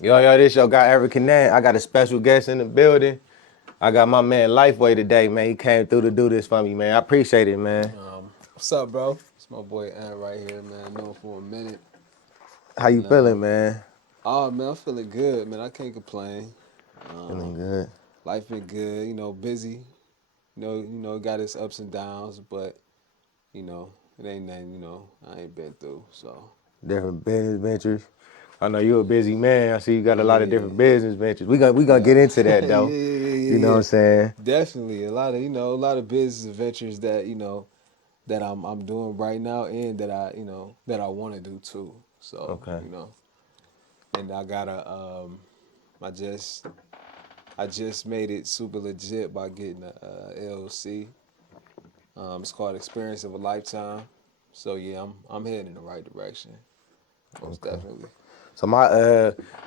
Yo, this your guy Eric Canaan. I got a special guest in the building. I got my man Lifeway today, man. He came through to do this for me, man. I appreciate it, man. What's up, bro? It's my boy Ant right here, man. Known for a minute. How you And feeling, man? oh man, I'm feeling good, man. I can't complain. Feeling Um, good. Life been good, busy. Got its ups and downs, but it ain't nothing, I ain't been through. So Different business ventures. I know you're a busy man. I see you got a lot of yeah, different business ventures. We gonna yeah, get into yeah, that yeah, though. yeah, You know what yeah. I'm saying? Definitely a lot of business adventures that that I'm doing right now, and that I want to do too. So Okay. and I gotta I just I just made it super legit by getting a LLC. It's called Experience of a Lifetime. So yeah, I'm heading in the right direction, most Okay. definitely. So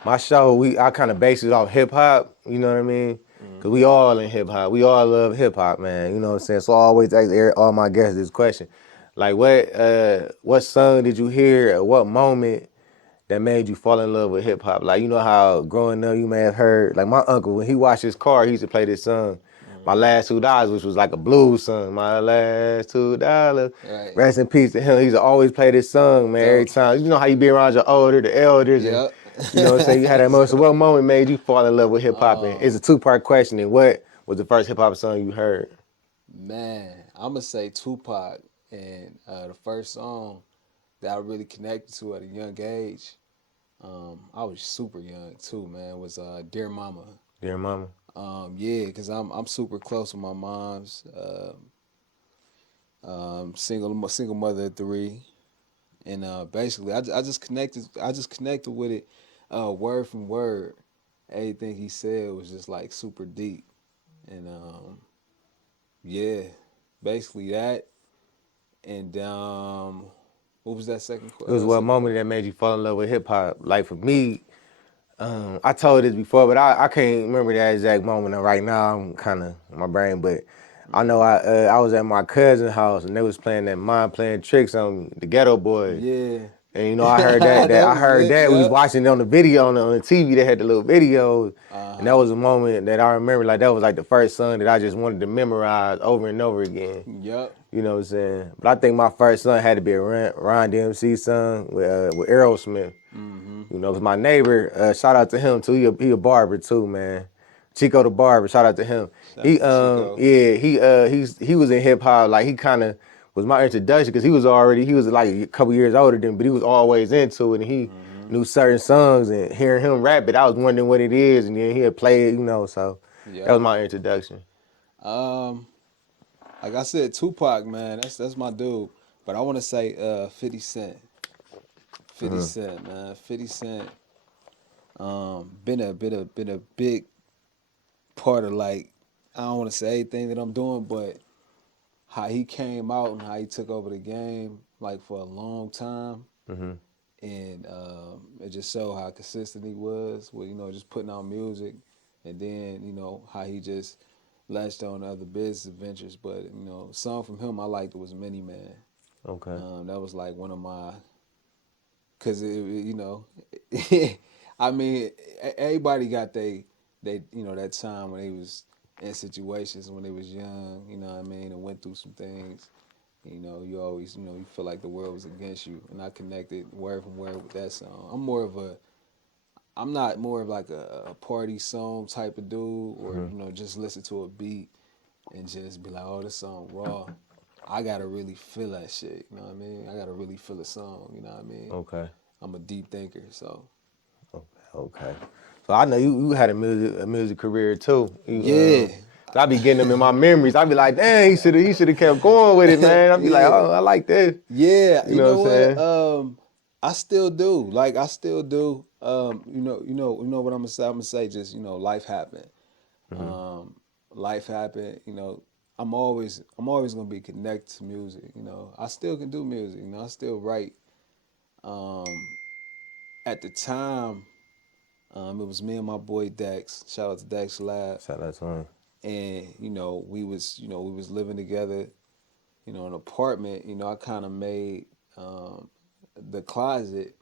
my show, I kind of base it off hip hop. You know what I mean? Cause we all in hip hop. We all love hip hop, man. You know what I'm saying? So I always ask all my guests this question, like what song did you hear at what moment that made you fall in love with hip hop? Like you know how growing up you may have heard, like my uncle when he washed his car, he used to play this song. My Mm-hmm. last $2, which was like a blues song. My last $2. Right. Rest in peace to him. He used to always play this song, man, every Dope. time. You know how you be around the elders, and Yep. you know what I'm saying? You had that moment. So what moment made you fall in love with hip hop? And it's a um, two-part question. And what was the first hip hop song you heard? Man, I'm gonna say Tupac, and the first song that I really connected to at a young age. I was super young too, man. Was "Dear Mama." Dear Mama. Yeah, cause I'm super close with my mom's single mother of three, and basically I just connected with it, word from word. Everything he said was just like super deep, and yeah, basically that. And what was that It was what second moment part? that made you fall in love with hip hop? Like for me, I told this before, but I can't remember that exact moment. And right now, I'm kind of in my brain, but I know I was at my cousin's house and they was playing that mind playing tricks on the Ghetto Boys. Yeah, And you know, I heard that that I was heard lit. that we was Yup. watching it on the video on the TV. They had the little videos, Uh and that huh. was a moment that I remember. Like that was like the first song that I just wanted to memorize over and over again. Yup. You know what I'm saying? But I think my first song had to be a Ron DMC song with Aerosmith. Mm-hmm. You know, 'cause my neighbor, shout out to him too. He a barber too, man. Chico the barber, shout out to him. Shout out to Chico. Yeah, he was in hip hop. Like he kind of was my introduction because he was like a couple years older than, but he was always into it and he Mm-hmm. knew certain songs and hearing him rap it, I was wondering what it is and then he'd play it, you know. So that was Yup. my introduction. Um, like I said, Tupac, man, that's my dude. But I want to say 50 Cent. 50 Cent, man. 50 Cent been a big part of, like, I don't want to say anything that I'm doing, but how he came out and how he took over the game like for a long time, and it just showed how consistent he was with just putting out music, and then how he just latched on to other business adventures. But a song from him I liked was Mini Man. Okay. That was like one of my, cause I mean, everybody got they that time when they was in situations when they was young, what I mean, and went through some things. You always you feel like the world was against you, and I connected word from word with that song. I'm not more of like a party song type of dude, or just listen to a beat and just be like, oh, this song raw. I gotta really feel that shit. You know what I mean? I gotta really feel a song. You know what I mean? Okay. I'm a deep thinker, so Okay. So I know you had a music career too. yeah, I be getting them in my memories. I be like, dang, he should have kept going with it, man. I be like, yeah, oh, I like this. yeah. You You know what I'm know what? saying? I still do. Like I still do. You know what I'm gonna say. I'm gonna say just life happened. Um, life happened. I'm always gonna be connected to music. I still can do music. I still write. Um, at the time, it was me and my boy Dex. Shout out to Dex Lab. Shout out to him. And we was living together, in an apartment. I kind of made the closet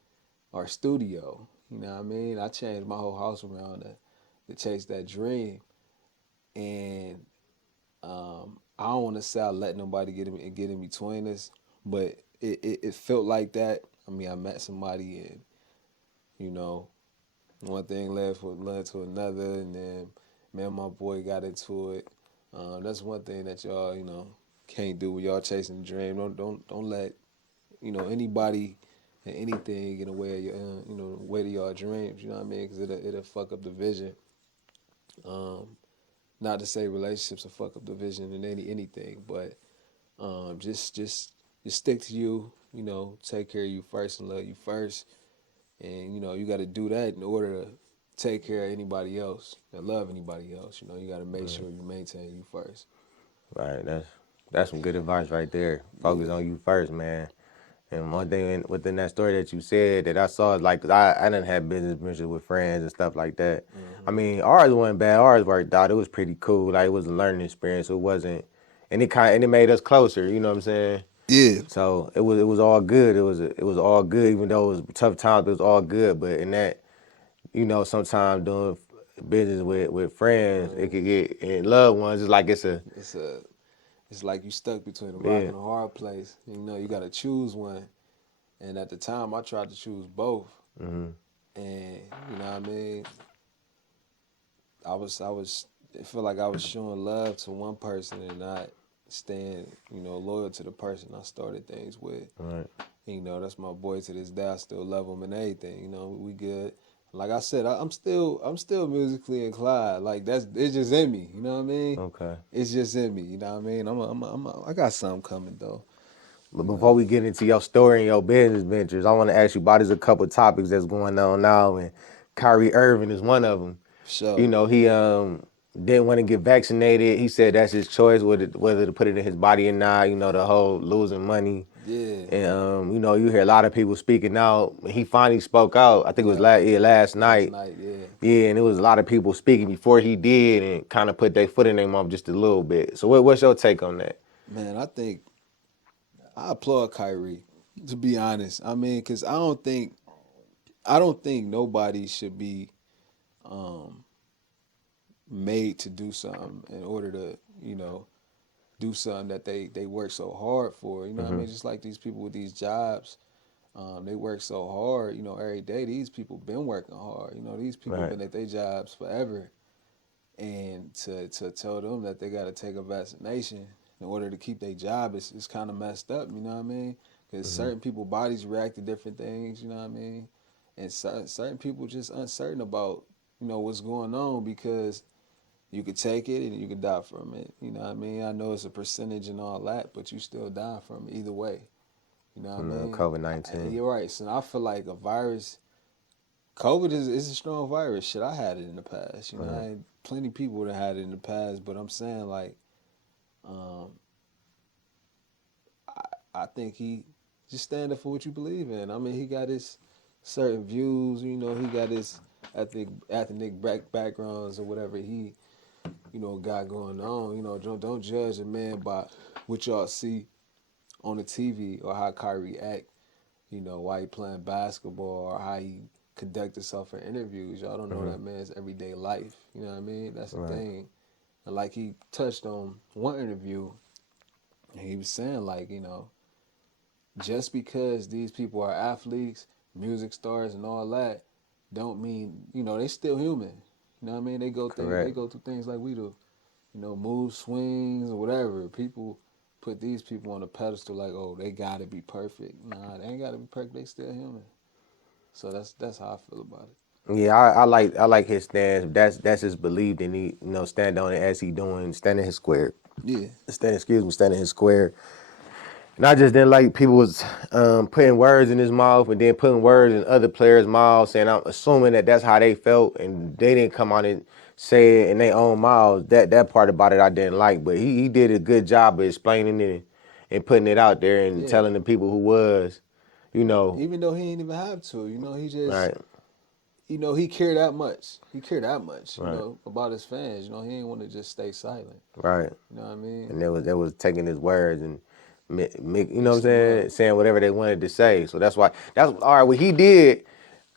our studio. You know what I mean? I changed my whole house around to chase that dream. And I don't want to say I let nobody get in between us, but it felt like that. I mean, I met somebody, and you know, one thing led to another, and then me and my boy got into it. That's one thing that y'all, can't do when y'all chasing a dream. Don't let anybody and anything get in the way of your way to your dreams. You know what I mean? Because it'll fuck up the vision. Um, Not to say relationships will fuck up the vision in anything, but just stick to you. Take care of you first and love you first, and you got to do that in order to take care of anybody else and love anybody else. You got to make Right. sure you maintain you first. Right. That's some good advice right there. Focus Yeah. on you first, man. And one thing within that story that you said that I saw is like, 'cause I didn't have business ventures with friends and stuff like that. I Hmm. mean, ours wasn't bad. Ours worked out. It was pretty cool. Like it was a learning experience. It wasn't, and it made us closer. You know what I'm saying? Yeah. So it was all good. It was all good. Even though it was tough times, it was all good. But in that, sometimes doing business with friends, it could Friends. get and loved ones. It's like it's a It's a it's like you stuck between a rock yeah. and a hard place. You got to choose one. And at the time, I tried to choose both. Hmm. And you know what I mean. I was. It felt like I was showing love to one person and not staying, loyal to the person I started things with. Right. That's my boy to this day. I still love him and everything. We good. Like I said, I'm still musically inclined. Like it's just in me. You know what I mean? Okay. It's just in me. You know what I mean? I got something coming though. But You before know. we get into your story and your business ventures, I want to ask you about there's a couple topics that's going on now, and Kyrie Irving is one of them. For sure. He didn't want to get vaccinated. He said that's his choice whether to put it in his body or not. The whole losing money, Yeah. and you hear a lot of people speaking out. He finally spoke out. I think it was Yeah. last Last night. night. Yeah. Yeah, and it was a lot of people speaking before he did, and kind of put their foot in their mouth just a little bit. So what's your take on that? Man, I applaud Kyrie. To be honest, I mean, because I don't think nobody should be um, made to do something in order to do something that they work so hard for. You know what I Hmm. mean? Just like these people with these jobs, they work so hard. Every day these people been working hard. These people Right. been at their jobs forever, and to tell them that they got to take a vaccination in order to keep their job is kind of messed up. You know what I mean? Because Hmm. certain people bodies react to different things. You know what I mean? And certain people just uncertain about what's going on because you could take it and you could die from it. You know what I mean? I know it's a percentage and all that, but you still die from it either way. You know what I From the mean? COVID-19. You're right. So I feel like a virus, COVID is a strong virus. Shit, I had it in the past. I Right. had plenty of people that had it in the past, but I'm saying like, um, I think he just stand up for what you believe in. I mean, he got his certain views. He got his ethnic backgrounds or whatever he got going on. Don't judge a man by what y'all see on the TV or how Kyrie act. Why he playing basketball or how he conduct himself in interviews. Y'all don't know Hmm. that man's everyday life. You know what I mean? That's the Right. thing. And like he touched on one interview, and he was saying like, just because these people are athletes, music stars, and all that, don't mean they still human. You know what I mean? They Correct. go through things like we do. Move swings or whatever. People put these people on a pedestal like, oh, they gotta be perfect. Nah, they ain't gotta be perfect. They still human. So that's how I feel about Yeah, I like his stance. That's his belief, and he stand on it as he doing, standing his square. it. Yeah, Standing his square. And I just didn't like people was putting words in his mouth and then putting words in other players' mouths, and I'm assuming that that's how they felt, and they didn't come out and say it in their own mouths. That part about it I didn't like, but he did a good job of explaining it and putting it out there and yeah. telling the people who was, you know, Even though he ain't even have to, he just, right, he cared that much. He cared that much, right, about his fans. He ain't want to just stay silent. right. You know what I mean? And they was taking his words and you know what I'm Mixed them up. saying, saying whatever they wanted to say. So that's why that's all right. What he did,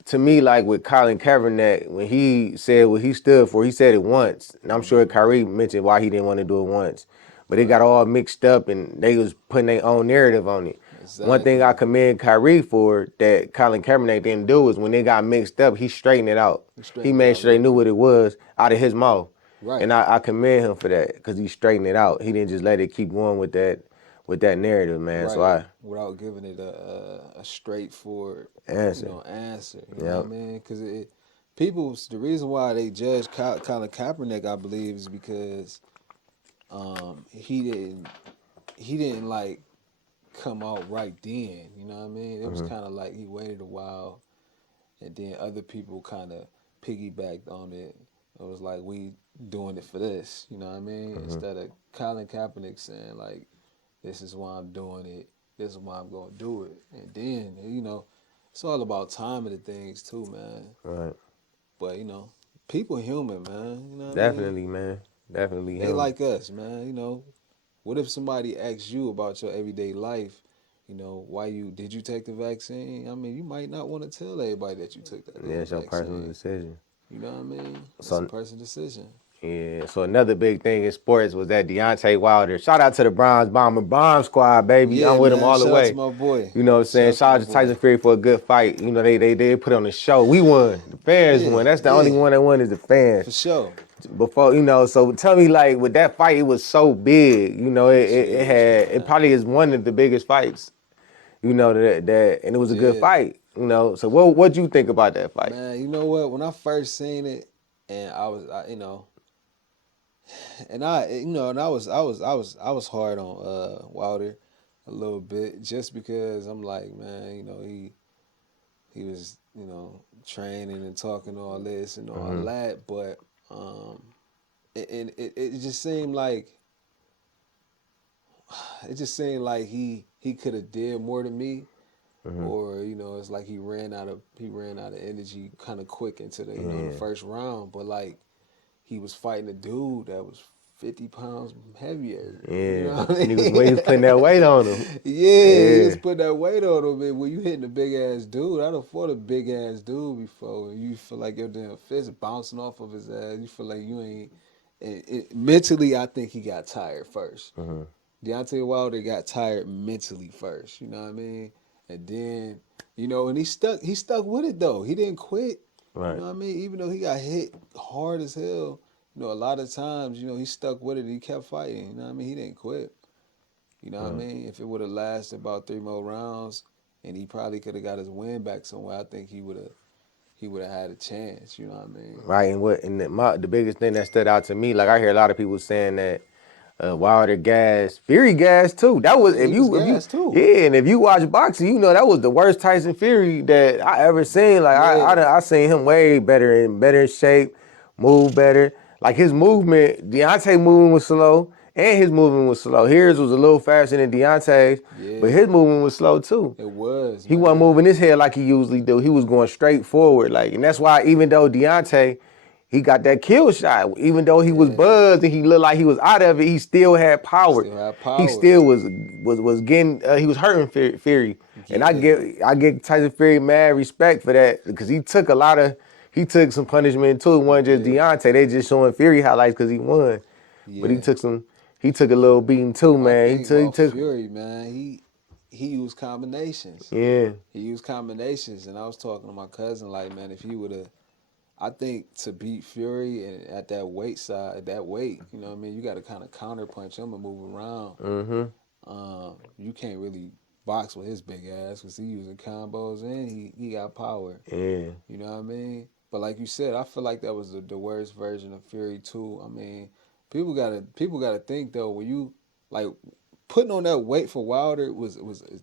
to me, like with Colin Kaepernick, when he said what he stood for, he said it once, and I'm sure Kyrie mentioned why he didn't want to do it once, but it got Right. all mixed up, and they was putting their own narrative on it. One thing I Exactly. commend Kyrie for that Colin Kaepernick didn't do is when they got mixed up, he straightened it out. He He straightened it made out sure they real knew what quick. it was out of his mouth, Right. and I commend him for that because he straightened it out. He didn't just let it keep going with that narrative, man. So Right. I Without giving it a straightforward, answer. answer. You know Yep. what I mean? Because people, the reason why they judge Colin Kaepernick, I believe, is because he didn't like come out right then. You know what I mean? It was kind of like he waited a while, and then other people kind of piggybacked on it. It was like we doing it for this. You know what I mean? Instead of Colin Kaepernick saying like, "This is why I'm doing it. This is why I'm gonna do it." And then it's all about timing of things too, man. Right. But people human, man. You know what I mean? Definitely, man. Definitely They him. like us, man. What if somebody asks you about your everyday life? Why did you take the vaccine? I mean, you might not want to tell everybody that you took that Yeah, damn it's your personal vaccine. decision. You know what I mean? It's a So personal decision. yeah, so another big thing in sports was that Deontay Wilder. Shout out to the Bronze Bomb Squad, baby. Yeah, I'm with them man. all the Shout out to way. my boy. You know what I'm Shout saying? out to Shout my out to boy. Tyson Fury for a good fight. You know, they put on the show. We won. The fans Yeah, won. That's the only yeah, one that won is the fans. for sure. Before, so tell me, like, with that fight, it was so big. It was huge, It man. probably is one of the biggest fights. And it was a good Yeah, fight. So what'd you think about that fight? man. You know what? When I first seen it, and I was hard on Wilder a little bit just because I'm like, man, he was training and talking all this and all that, but um, it just seemed like he could have did more to me, or it's like he ran out of energy kind of quick into the Yeah, first round, but like he was fighting a dude that was 50 pounds heavier. You yeah. know what I And he was mean? when he was putting that weight on him. Yeah, he Yeah, was putting that weight on him. And when you hitting a big ass dude, I done fought a big ass dude before, and you feel like your damn fist bouncing off of his ass. You feel like you ain't. Mentally, I think he got tired first. Deontay Wilder got tired mentally first. You know what I mean? And then, and he stuck with it though. He didn't quit. You right. know what I mean? Even though he got hit hard as hell, a lot of times, he stuck with it. He kept fighting. You know what I mean? He didn't quit. You know what I mean? If it would have lasted about 3 more rounds, and he probably could have got his win back somewhere, I think he would have had a chance. You know what I mean? Right, the biggest thing that stood out to me, like I hear a lot of people saying that Wilder gas, Fury gas too. That was Yeah, he was gassed too. yeah, and if you watch boxing, that was the worst Tyson Fury that I ever seen. Like Yeah, I seen him way better in shape, move better. Like his movement, Deontay movement was slow, and his movement was slow. His was a little faster than Deontay's, but yeah, his movement was slow too. it was, He wasn't man. moving his head like he usually do. He was going straight forward, like, and that's why even though Deontay, he got that kill shot. Even though he was Yeah, buzzed and he looked like he was out of it, he still had he power. still had He power. still was getting. He was hurting Fury, and Yeah, I get Tyson Fury mad respect for that because he took some punishment too. It wasn't just yeah, Deontay. They just showing Fury highlights because he won, but yeah. he took a little beating too, My man. thing about Took Fury, man, he used combinations. yeah He used combinations, and I was talking to my cousin, like, man, if he would have, I think to beat Fury and at that weight, you know what I mean, you got to kind of counter punch him and move around. You can't really box with his big ass because he using combos and he got power. yeah You know what I mean? But like you said, I feel like that was the worst version of Fury too. I mean, people gotta think though, when you like putting on that weight for Wilder was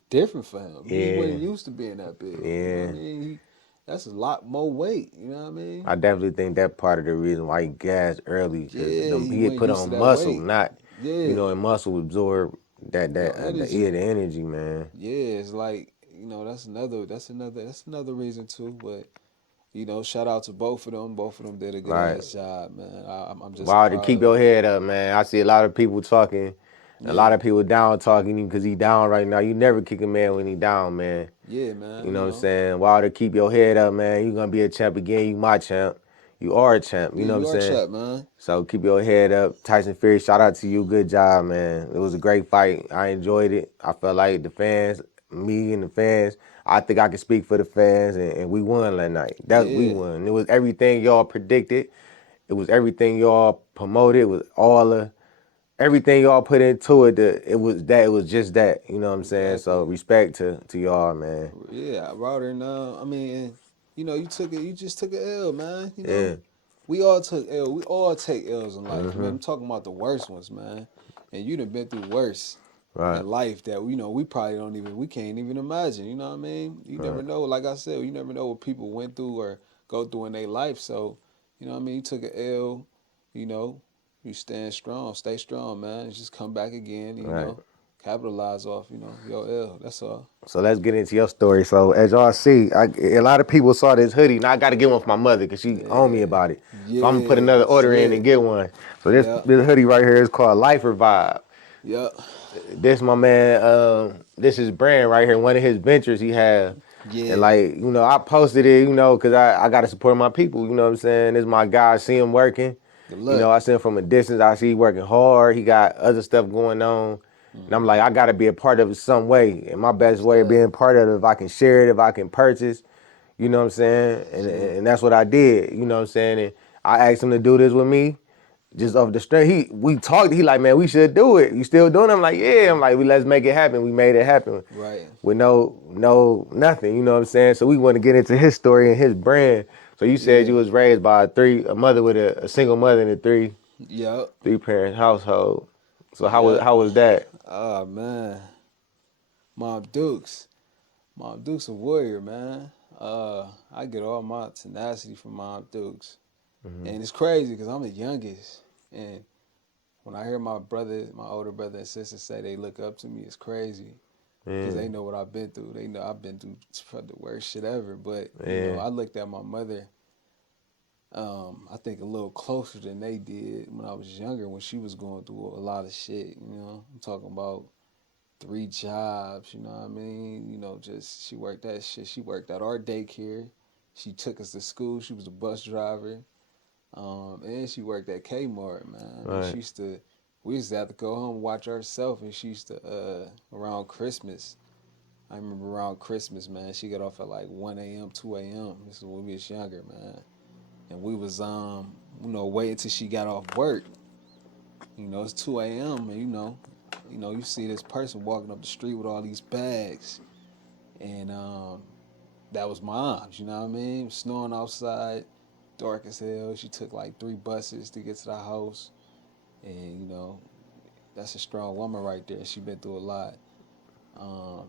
different for him. He yeah wasn't used to being that big. You know what I yeah. mean? That's a lot more weight. You know what I mean? I definitely think that part of the reason why he gassed early because Yeah, he he had wasn't put used to on that muscle, weight. not Yeah, and muscle absorb your the energy. energy, man. Yeah, it's like that's another reason too. But shout out to both of them. Both of them did a good Right. ass job, man. I'm just Wilder, proud keep of your them. head up, man. I see a lot of people talking. A Yeah. lot of people down talking you because he down right now. You never kick a man when he down, man. Yeah, man. You know what I'm saying? While to keep your head up, man, you gonna be a champ again. You my champ. You are a champ. You Yeah, know what I'm you are saying? trapped, man. So keep your head up. Tyson Fury, shout out to you. Good job, man. It was a great fight. I enjoyed it. I felt like the fans, me and the fans, I think I can speak for the fans, and we won that night. We Yeah. won. It was everything y'all predicted. It was everything y'all promoted. It was all the everything y'all put into it. It was just that. You know what I'm saying? So Exactly. respect to y'all, man. Yeah, Router. I mean, you took it. You just took an L, man. Yeah. We all took L. We all take L's in life, man. I'm talking about the worst ones, man. And you done been through worse Right. in life that we probably we can't even imagine. You know what I mean? You never Right. know. Like I said, you never know what people went through or go through in their life. So, you know what I mean? You took an L. You know, you stand strong. Stay strong, man. Just come back again. Right. Capitalize off. Your L. That's all. So let's get into your story. So as y'all see, a lot of people saw this hoodie, and I got to get one for my mother because she owned me Yeah. about it. So I'm gonna put Yeah. another This is order in and lit. get one. So this Yep. this hoodie right here is called lifewyy. Yep. This my man. This is brand right here. One of his ventures he had, and Yeah. like I posted it, because I got to support my people. You know what I'm saying? This is my guy. I see him working. Good luck. I see him from a distance. I see he working hard. He got other stuff going on. And I'm like, I gotta be a part of it some way. And my best Most way of deaf. being part of it, if I can share it, if I can purchase, you know what I'm saying? Salute. And that's what I did, you know what I'm saying? And I asked him to do this with me, just off the strength. We talked, he like, man, we should do it. You still doing it? I'm like, yeah. I'm like, let's make it happen. We made it happen. Right. With nothing, you know what I'm saying? So we want to get into his story and his brand. So you said Yeah. you was raised by a mother with a single mother in a Yep. three parent household. So Yep. how was that? Oh man. Mom Dukes. Mom Dukes a warrior, man. I get all my tenacity from Mom Dukes. And it's crazy because I'm the youngest. And when I hear my older brother and sister say they look up to me, it's crazy. Because Yeah, they know what I've been through. They know I've been through the worst shit ever. But, yeah, I looked at my mother, I think a little closer than they did when I was younger, when she was going through a lot of shit. I'm talking about 3 jobs, you know what I mean? Just she worked that shit. She worked at our daycare. She took us to school. She was a bus driver. And she worked at Kmart, man. I mean, right. we used to have to go home and watch ourselves. And she used to, around Christmas, I remember around Christmas, man, she got off at like 1 a.m., 2 a.m. This is when we was younger, man. And we was, waiting till she got off work. It's 2 a.m. and you see this person walking up the street with all these bags. And that was my aunt, you know what I mean? It was snowing outside, dark as hell. She took like 3 buses to get to the house. And, that's a strong woman right there. She been through a lot. Um,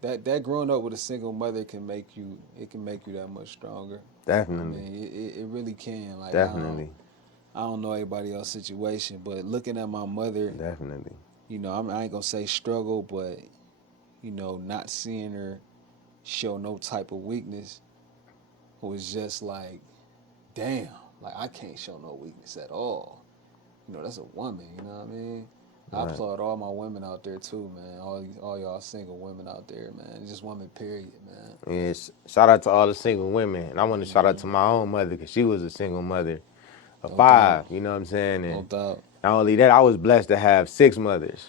that growing up with a single mother can make you that much stronger. I Definitely, mean, it really can. Like definitely, I don't know anybody else's situation, but looking at my mother, definitely. I ain't gonna say struggle, but not seeing her show no type of weakness was just like, damn, like I can't show no weakness at all. That's a woman. You know what I mean? I Right. applaud all my women out there too, man. All y'all single women out there, man. Just women, period, man. Yeah, shout out to all the single women. And I want to shout out Hmm. to my own mother because she was a single mother of No doubt, 5, you know what I'm saying? no And doubt. not only that, I was blessed to have 6 mothers.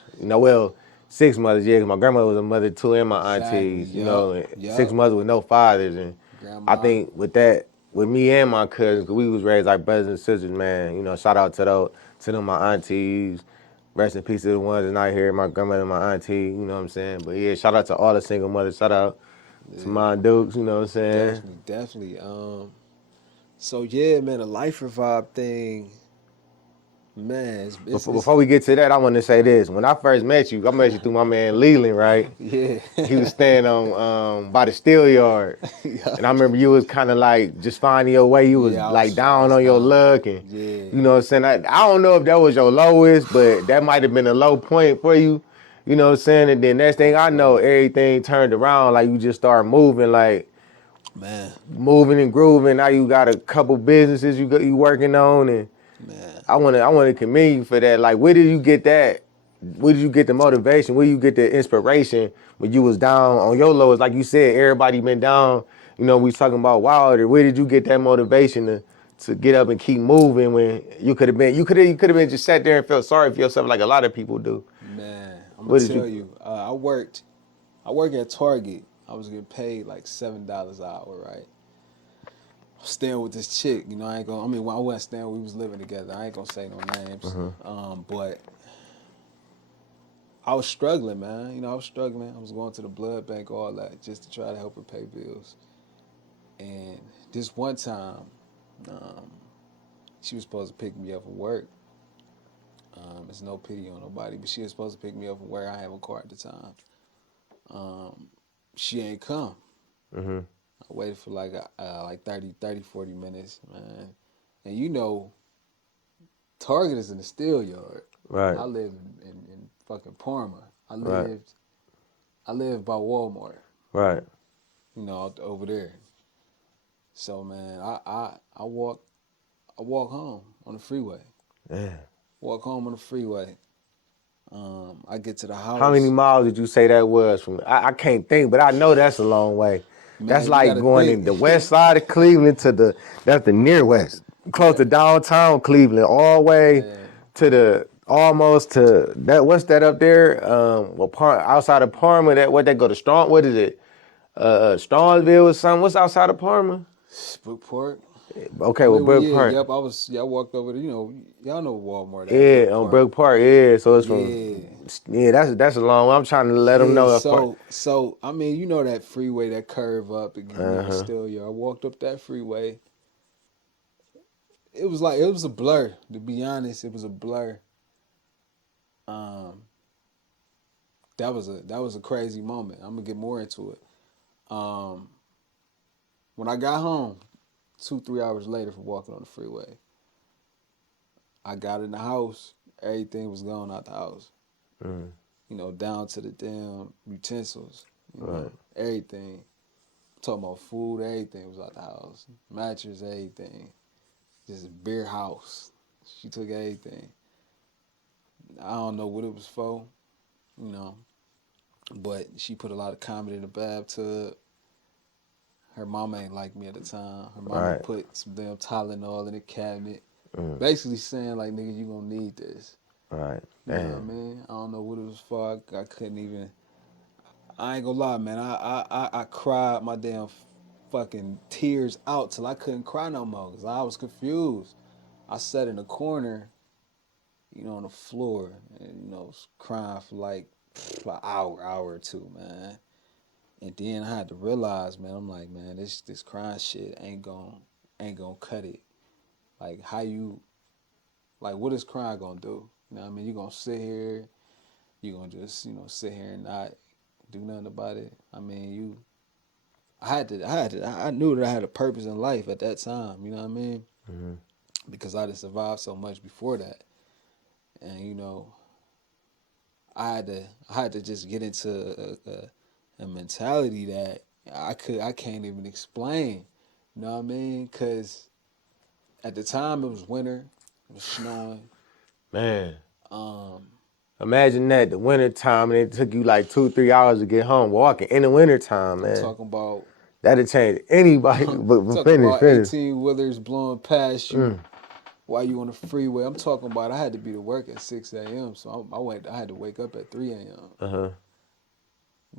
6 mothers, yeah, because my grandmother was a mother too, and my Exactly. aunties, Yup. and six Yup. mothers with no fathers. And I Grandma. think with that, with me and my cousins, 'cause we was raised like brothers and sisters, man. Shout out to them, my aunties. Rest in peace to the ones that not here, my grandmother and my auntie, you know what I'm saying? But yeah, shout out to all the single mothers. Shout out to Yeah. my dukes, you know what I'm saying? Definitely, definitely. So yeah, man, the life revive thing, man, Before we get to that, I want to say this. When I first met you, I met you through my man Leland, right? yeah. He was staying on by the steel yard. Yeah. And I remember you was kind of like just finding your way. You was Yeah, like I down was on your down. luck, and Yeah. you know what I'm saying? I don't know if that was your lowest, but that might have been a low point for you. You know what I'm saying? And then next thing I know, Bro. everything turned around. Like you just started moving, like Man. moving and grooving. Now you got a couple businesses you working on, and Man, I wanna commend you for that. Like, where did you get that? Where did you get the motivation? Where did you get the inspiration when you was down on your lowest? Like you said, everybody been down. You know, we was talking about Wilder. Where did you get that motivation to get up and keep moving when you could have been just sat there and felt sorry for yourself like a lot of people do. man, I'm gonna What did tell you? you. I work at Target. I was getting paid like $7 an hour, right? Staying with this chick, you know, I ain't gonna. I mean, when I wasn't staying, we was living together. I ain't gonna say no names. But I was struggling, man. You know, I was struggling. I was going to the blood bank, all that, just to try to help her pay bills. And this one time, um, she was supposed to pick me up from work. There's no pity on nobody, but she was supposed to pick me up from work. I have a car at the time. Um, she ain't come. Mm-hmm. I waited for like 30, 40 minutes, man. And you know, Target is in the steel yard. Right. I live in fucking Parma. Right. I lived by Walmart, Right. you know, over there. So man, I walk home on the freeway. Yeah. Walk home on the freeway. I get to the How many house. miles did you say that was from? I can't think, but I know that's a long way. That's Man, you like gotta going think. in the west side of Cleveland that's the near west, close Yeah, to downtown Cleveland, all the way yeah. to the almost to that. What's that up there? Outside of Parma, that what they go to Strong? What is it? Strongsville or something? What's outside of Parma? Brookport. Okay, I well, mean, well, Brook yeah, Park. yep. I walked over there. You know, y'all know Walmart at Yeah, Brook on Park. Brook Park. Yeah, so it's from. Yeah, Yeah, that's a long way. I'm trying to let them yeah. know. So I mean, you know that freeway, that curve up, and you in the Uh-huh. still yard. I walked up that freeway. It was a blur. To be honest, it was a blur. Um, that was a crazy moment. I'm gonna get more into it. Um, when I got home, 2 3 hours later from walking on the freeway, I got in the house. Everything was gone out the house. Mm, You know, down to the damn utensils. You right. know, everything. I'm talking about food, everything was out the house. Mattress, everything. Just a bare house. She took everything. I don't know what it was for, you know, but she put a lot of comment in the bathtub. Her mama ain't like me at the time. Her mama Right. put some damn Tylenol in the cabinet, Mm, basically saying like, "Nigga, you gonna need this." right. You know what I Damn. mean? I don't know what it was for. I couldn't even. I ain't gonna lie, man. I cried my damn fucking tears out till I couldn't cry no more because I was confused. I sat in the corner, you know, on the floor, and you know, was crying for like an hour or two, man. And then I had to realize, man, I'm like, man, this crying shit ain't gonna cut it. Like how you like what is crying gonna do? You know what I mean? You gonna sit here, you gonna just, you know, sit here and not do nothing about it. I mean, I knew that I had a purpose in life at that time, you know what I mean? Mm-hmm. Because I didn't survive so much before that. And, you know, I had to just get into a mentality that I can't even explain. You know what I mean? Because at the time it was winter, it was snowing. Man, Um, imagine that the winter time and it took you like 2 3 hours to get home walking in the winter time, I'm man. talking about That'd change anybody. But talking finish, about finish. 18 wheelers blowing past you Mm. while you on the freeway. I'm talking about I had to be to work at 6 a.m. So I had to wake up at 3 a.m. Uh huh.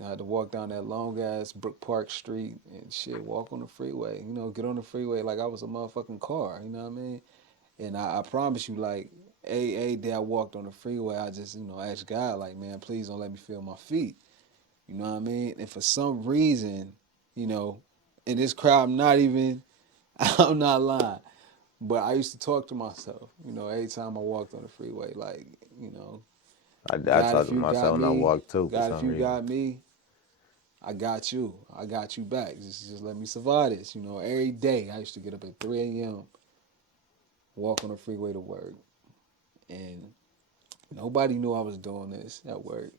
I had to walk down that long ass Brook Park Street and shit, walk on the freeway. You know, get on the freeway like I was a motherfucking car. You know what I mean? And I promise you, like, a day I walked on the freeway, I just, you know, asked God, like, man, please don't let me feel my feet. You know what I mean? And for some reason, you know, in this crowd, I'm not even, I'm not lying. But I used to talk to myself, you know, every time I walked on the freeway, like, you know, I God, talk if to you got myself when I me, walk too for God, if some you reason. got me, I got you. I got you back. Just let me survive this. You know, every day I used to get up at 3 a.m., walk on the freeway to work. And nobody knew I was doing this at work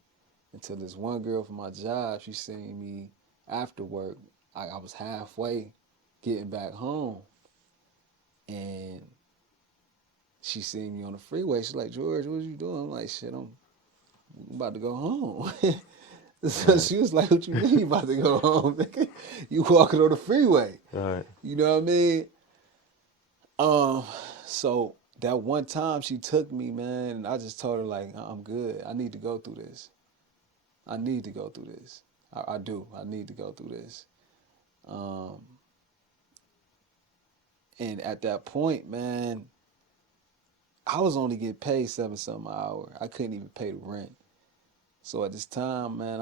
until this one girl from my job, she seen me after work. I was halfway getting back home. And she seen me on the freeway. She's like, George, what you doing? I'm like, shit, I'm about to go home. So Right. she was like, what you mean you about to go home? Nigga? You walking on the freeway. Right. You know what I mean? Um, so that one time she took me, man, and I just told her like, I'm good. I need to go through this. I need to go through this. I do. I need to go through this. Um, and at that point, man, I was only getting paid 7 something an hour. I couldn't even pay the rent. So at this time, man,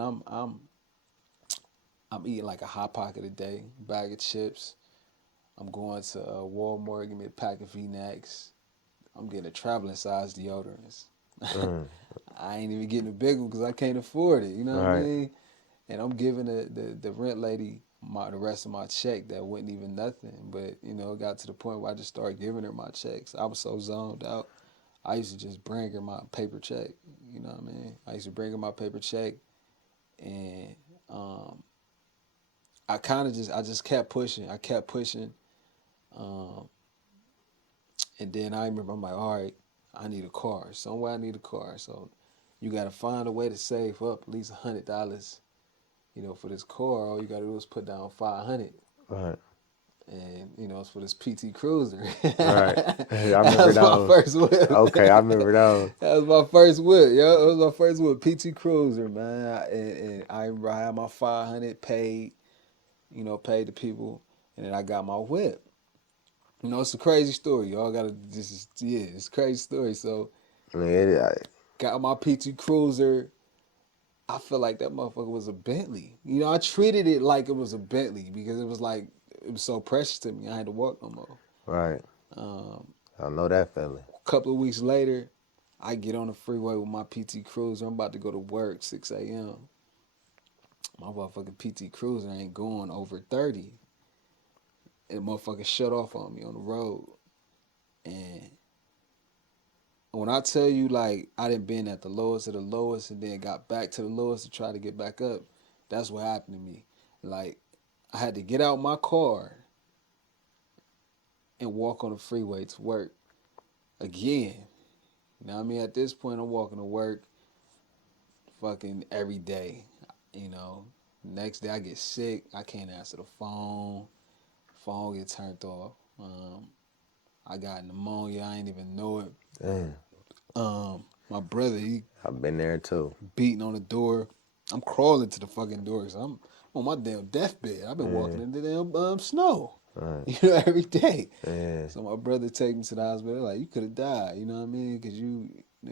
I'm eating like a hot pocket a day, bag of chips. I'm going to Walmart, give me a pack of V-necks. I'm getting a traveling size deodorants. Mm. I ain't even getting a big one because I can't afford it. You know what I Right. mean? And I'm giving the rent lady the rest of my check that wasn't even nothing. But you know, it got to the point where I just started giving her my checks. I was so zoned out. I used to just bring her my paper check. You know what I mean? I used to bring her my paper check, and um, I just kept pushing. I kept pushing, um, and then I remember I'm like, all right, I need a car. Somewhere I need a car. So you got to find a way to save up at least $100. You know, for this car, all you got to do is put down 500. Right. And you know, it's for this PT Cruiser. Right. I That remember was my those. first whip. Okay, I remember those. That was my first whip, yo. It was my first whip, PT Cruiser, man. And I remember I had my 500 paid, you know, paid the people, and then I got my whip. You know, it's a crazy story. Y'all gotta it's a crazy story. So I mean, got my PT Cruiser. I feel like that motherfucker was a Bentley. You know, I treated it like it was a Bentley because it was like it was so precious to me. I had to walk no more. right. Um, I know that feeling. a couple of weeks later, I get on the freeway with my PT Cruiser. I'm about to go to work 6 a.m. My motherfucking PT Cruiser ain't going over 30. And the motherfucker shut off on me on the road. And when I tell you, like, I done been at the lowest of the lowest and then got back to the lowest to try to get back up, that's what happened to me. Like, I had to get out my car and walk on the freeway to work again. You know what I mean? At this point, I'm walking to work fucking every day. You know, next day I get sick. I can't answer the phone. Phone get turned off. I got pneumonia. I ain't even know it. Damn. My brother, he I've been there too. beating on the door. I'm crawling to the fucking door because I'm on my damn deathbed. I've been Yeah. walking in the damn snow, Right. you know, every day. Yeah. So my brother take me to the hospital. Like, you could have died, you know what I mean? Because you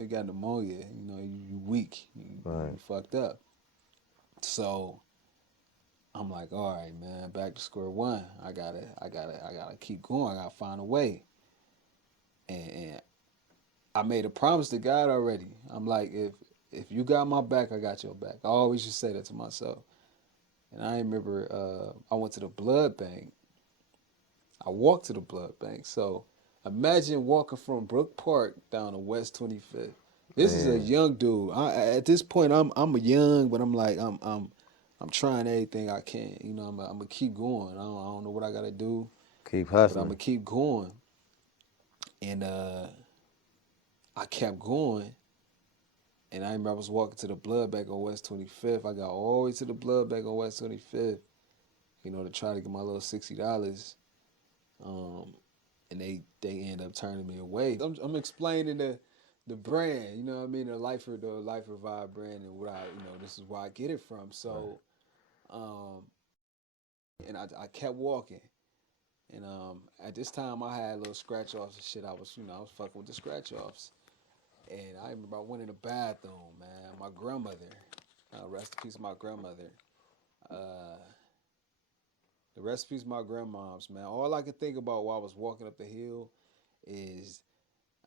got pneumonia. You know, you weak. Right. You fucked up. So I'm like, all right, man, back to square one. I gotta keep going. I gotta find a way. And I made a promise to God already. I'm like, if you got my back, I got your back. I always just say that to myself. And I remember I went to the blood bank. I walked to the blood bank. So imagine walking from Brook Park down to West 25th. This is a Man. young dude. At this point, I'm a young, but I'm like I'm trying everything I can. You know, I'm gonna keep going. I don't know what I gotta do, Keep but I'm gonna hustling. keep going. And I kept going. And I remember I was walking to the blood bank on West 25th. I got all the way to the blood bank on West 25th, you know, to try to get my little $60. Um, and they end up turning me away. I'm explaining the brand, you know what I mean, the lifewyy brand, and what this is where I get it from. So, um, and I kept walking, and at this time I had little scratch offs and shit. I was fucking with the scratch offs, and I remember I went in the bathroom, man. My grandmother, rest in peace, my grandmother. Uh, the recipes my grandmom's, man. All I could think about while I was walking up the hill is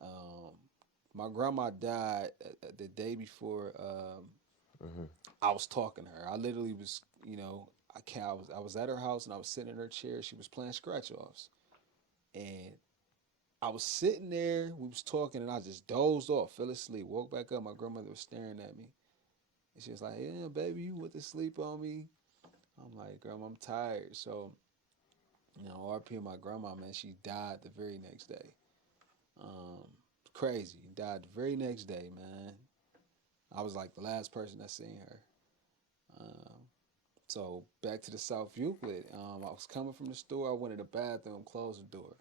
um, my grandma died the day before Mm-hmm. I was talking to her. I literally was, I was at her house and I was sitting in her chair. She was playing scratch offs, and I was sitting there. We was talking, and I just dozed off, fell asleep, woke back up. My grandmother was staring at me, and she was like, "Yeah, baby, you went to sleep on me." I'm like, "Grandma, I'm tired." So, RP my grandma, man, she died the very next day. Um, Crazy. He died the very next day, man. I was like the last person that seen her. Um, so back to the South Euclid. I was coming from the store. I went to the bathroom, closed the door,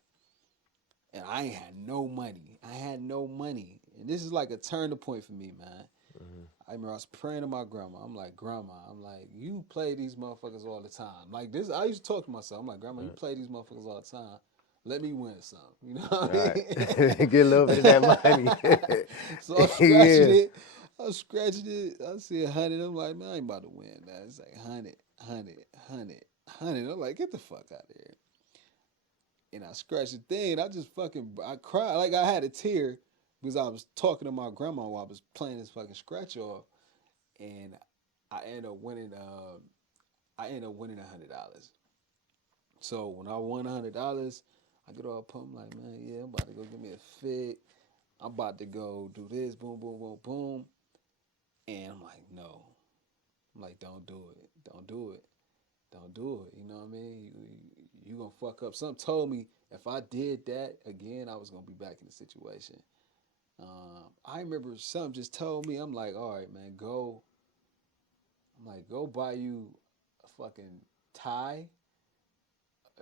and I ain't had no money. I had no money, and this is like a turning point for me, man. Mm-hmm. I remember I was praying to my grandma. I'm like, Grandma, I'm like, you play these motherfuckers all the time. Like this, I used to talk to myself. I'm like, Grandma, you Right. play these motherfuckers all the time. Let me win some. You know what I Right. mean? Get a little bit of that money. So I'm scratching Yeah. it. I'm scratching it. I see 100. I'm like, man, I ain't about to win that. It's like 100, 100, 100, 100. I'm like, get the fuck out of here. And I scratched the thing. I just fucking, I cried. Like I had a tear because I was talking to my grandma while I was playing this fucking scratch off. And I ended up winning. I ended up winning $100. So when I won $100, I get all pumped like, man, yeah, I'm about to go get me a fit. I'm about to go do this, boom, boom, boom, boom. And I'm like, no. I'm like, don't do it. Don't do it. Don't do it. You know what I mean? You gonna fuck up. Something told me if I did that again, I was gonna be back in the situation. I remember something just told me, I'm like, all right, man, go. I'm like, go buy you a fucking tie,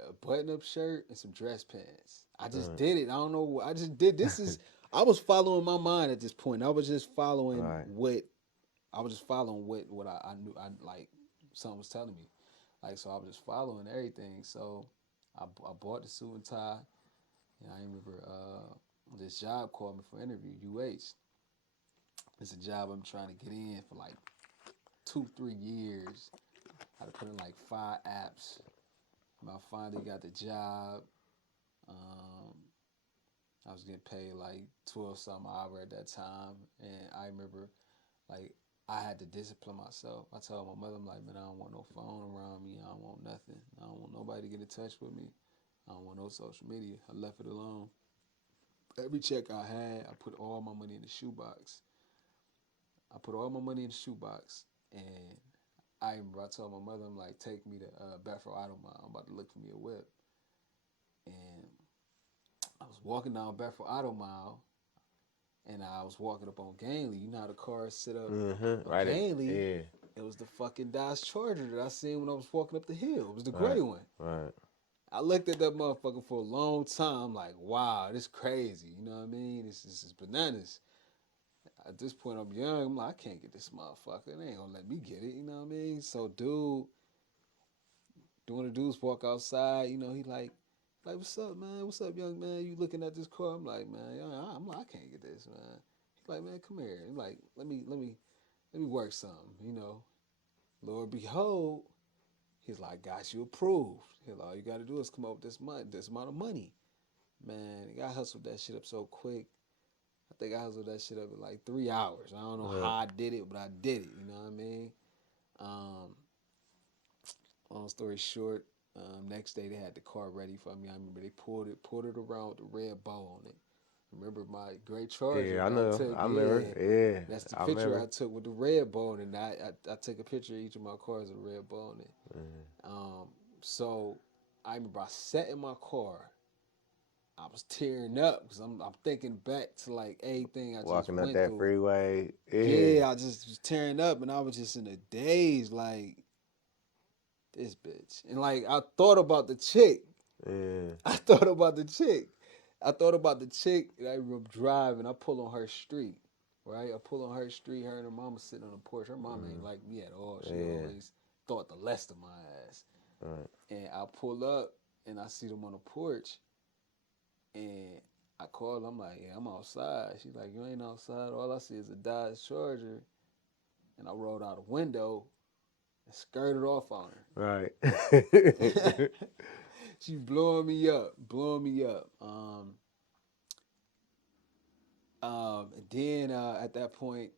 a button-up shirt, and some dress pants. I just Right. did it. I don't know what I just did. This is I was following my mind at this point. I was just following Right. what I was just following what I knew I like something was telling me. Like so I was just following everything. So I bought the suit and tie. And I remember this job called me for an interview, UH. It's a job I'm trying to get in for like 2, 3 years. I had to put in like 5 apps. I finally got the job. Um, I was getting paid like 12 something an hour at that time. And I remember like I had to discipline myself. I told my mother, I'm like, man, I don't want no phone around me. I don't want nothing. I don't want nobody to get in touch with me. I don't want no social media. I left it alone. Every check I had, I put all my money in the shoebox. I put all my money in the shoebox. And I remember I told my mother, I'm like, take me to Bedford Auto Mall. I'm about to look for me a whip. And I was walking down Bedford Auto Mall, and I was walking up on Ganley. You know how the cars sit up Mm-hmm. on Right. Ganley? Yeah. It was the fucking Dodge Charger that I seen when I was walking up the hill. It was the Right. gray one. Right. I looked at that motherfucker for a long time. I'm like, wow, this crazy. You know what I mean? This is bananas. At this point, I'm young. I'm like, I can't get this motherfucker. They ain't gonna let me get it. You know what I mean? So, doing the dudes walk outside. You know, he like, what's up, man? What's up, young man? You looking at this car? I'm like, man, I'm like, I can't get this, man. He's like, man, come here. He's like, let me work something. You know, Lord behold, he's like, got you approved. He's like, all you got to do is come up with this money, this amount of money. Man, I hustled that shit up so quick. I think I hustled that shit up in like 3 hours. I don't know how Right. I did it, but I did it. You know what I mean? Um, Long story short, next day they had the car ready for me. I remember they pulled it around with the red bow on it. Remember my gray Charger Yeah, I that I know. took? I remember. Yeah, Yeah, that's the I picture remember. I took with the red bow on it. And I took a picture of each of my cars with a red bow on it. Mm-hmm. So I remember I sat in my car. I was tearing up because I'm thinking back to like everything I just Walking up went that through. freeway. Yeah. Yeah, I just was tearing up and I was just in a daze like this bitch. And like I thought about the chick. Yeah. I thought about the chick. I thought about the chick that I remember driving. I pull on her street, right? I pull on her street. Her and her mama sitting on the porch. Her mama ain't like me at all. She Yeah. always thought the less of my ass. Right. And I pull up and I see them on the porch. And I call. I'm like, yeah, I'm outside. She's like, you ain't outside. All I see is a Dodge Charger. And I rolled out a window and skirted off on Right. her. She blowing me up, blowing me up. And then at that point,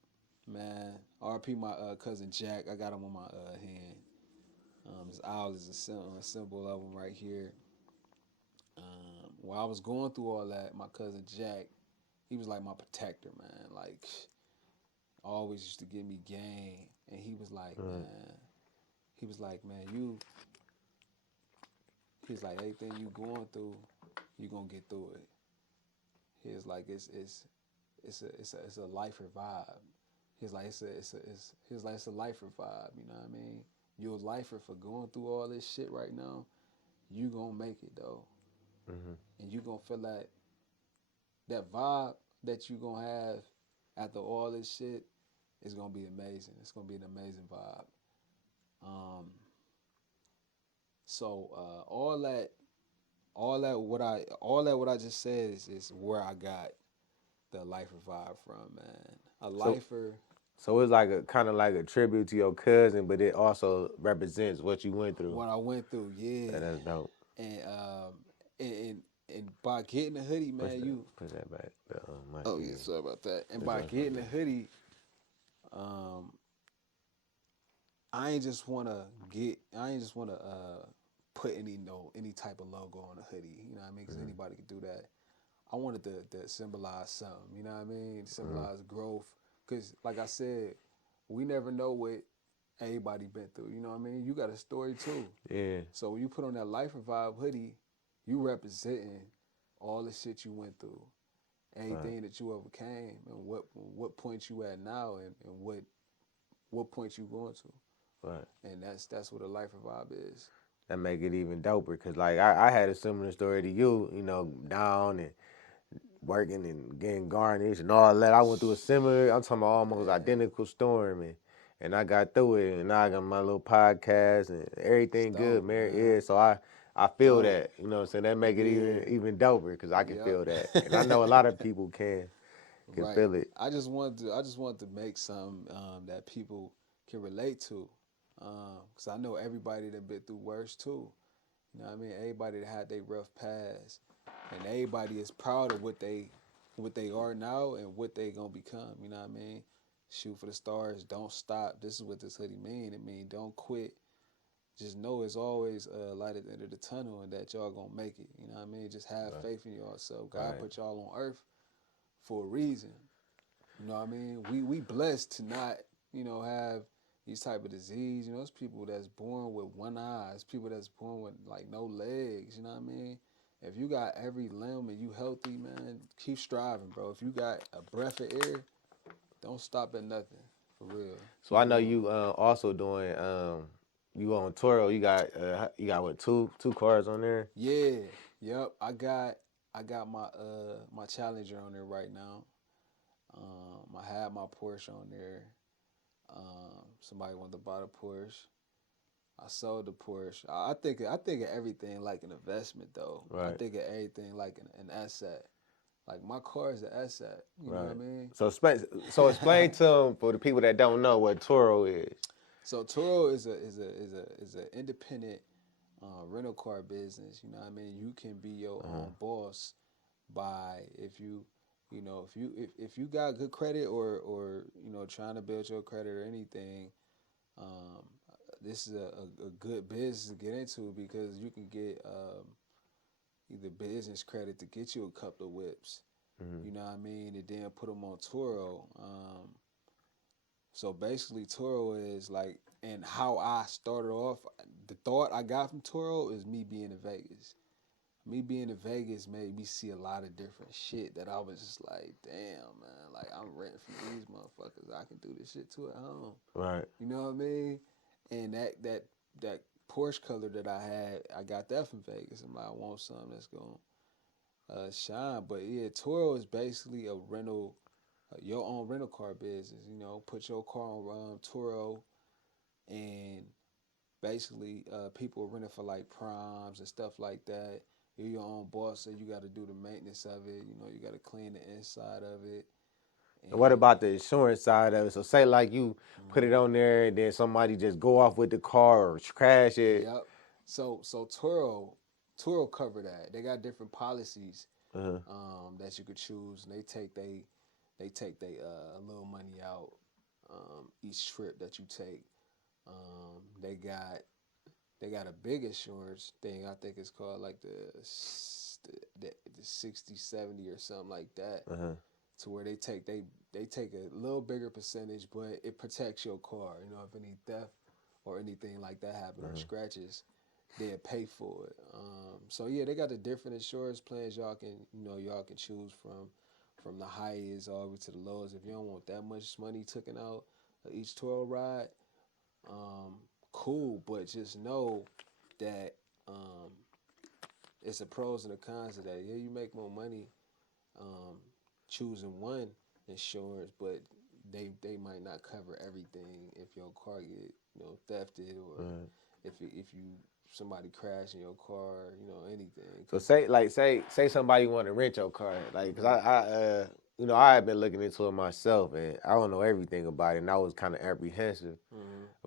man, RP my cousin Jack. I got him on my hand. His owl is a symbol of him right here. While I was going through all that, my cousin Jack, he was like my protector, man. Like always used to give me game, and Right. he was like, man, you. He's like, everything you going through, you gonna get through it. He's like, it's a lifer vibe. He's like it's a lifer vibe. You know what I mean? You're a lifer for going through all this shit right now. You gonna make it though, Hmm. and you gonna feel that vibe that you gonna have after all this shit is gonna be amazing. It's gonna be an amazing vibe. Um, so all that what I just said is where I got the lifer vibe from, man. A So lifer, so it's like a kind of like a tribute to your cousin, but it also represents what you went through. what I went through, And yeah. that's dope. And and by getting the hoodie, man, you Push that back. The mic, oh yeah, yeah. sorry about that. And The by joint's right getting the there. hoodie, um, I ain't just wanna put any type of logo on a hoodie. You know what I mean? Because Mm-hmm. anybody could do that. I wanted to symbolize something. You know what I mean? To symbolize growth. Because like I said, we never know what anybody been through. You know what I mean? You got a story too. Yeah. So when you put on that Life Revive hoodie, you representing all the shit you went through, Right. anything that you overcame, and what point you at now, and what point you going to, Right. and that's what a Life Revive is. That make it even doper because like I had a similar story to you, down and working and getting garnished and all that. I went through a similar, I'm talking about almost Man, identical storm and I got through it and now I got my little podcast and it's everything good, dope, man. man. Yeah, so I feel Dope. that, what I'm saying? That make it Yeah. even doper because I can Yep. feel that. And I know a lot of people can Right. feel it. I just wanted to make something that people can relate to, because I know everybody that been through worse too. You know what I mean? Everybody that had their rough past, and everybody is proud of what they are now and what they gonna become. You know what I mean? Shoot for the stars. Don't stop. This is what this hoodie mean. It mean don't quit. Just know it's always a light at the end of the tunnel, and that y'all gonna make it. You know what I mean? Just have Right. faith in yourself. God Right. put y'all on earth for a reason. You know what I mean? We blessed to not, have these type of disease. You know, it's people that's born with one eye. It's people that's born with like no legs. You know what I mean? If you got every limb and you healthy, man, keep striving, bro. If you got a breath of air, don't stop at nothing. For real. So I Keep know going. you also doing you on Toro. You got what two cars on there? Yeah. Yep. I got my Challenger on there right now. I had my Porsche on there. Somebody wanted to buy the Porsche. I sold the Porsche. I think of everything like an investment though. I Right. think of everything like an asset. Like my car is an asset. You know what I Right. mean? So explain to them for the people that don't know what Toro is. So Turo is a independent rental car business. You know what I mean? You can be your own boss by if you got good credit or trying to build your credit or anything. Um, this is a good business to get into because you can get either business credit to get you a couple of whips. Mm-hmm. You know what I mean? And then put them on Turo. So basically, Turo is like, and how I started off, the thought I got from Turo is me being in Vegas. Me being in Vegas made me see a lot of different shit that I was just like, damn, man, like I'm renting from these motherfuckers. I can do this shit too at home. Right. You know what I mean? And that Porsche color that I had, I got that from Vegas. I'm like, I want something that's gonna shine. But yeah, Turo is basically a rental, your own rental car business. You know, put your car on Turo, and basically people rent it for like proms and stuff like that. You're your own boss, so you got to do the maintenance of it. You know, you got to clean the inside of it, And what and about the insurance side of it? So say like you put it mm-hmm. on there and then somebody just go off with the car or crash it. Yep. So Turo cover that. They got different policies Uh-huh. that you could choose, and they take they a little money out each trip that you take. They got a big insurance thing. I think it's called like the 60 70 or something like that. Uh-huh. To where they take a little bigger percentage, but it protects your car. You know, if any theft or anything like that happen or Uh-huh. scratches, they'll pay for it. So yeah, they got the different insurance plans y'all can choose from. from the highest all the way to the lowest. If you don't want that much money taken out of each Toro ride, um, cool. But just know that it's the pros and the cons of that. Yeah, you make more money um, choosing one insurance, but they might not cover everything if your car get thefted, or Right. if you somebody crash in your car, anything. So 'Cause, say somebody want to rent your car, like, cause I had been looking into it myself, and I don't know everything about it, and I was kind of apprehensive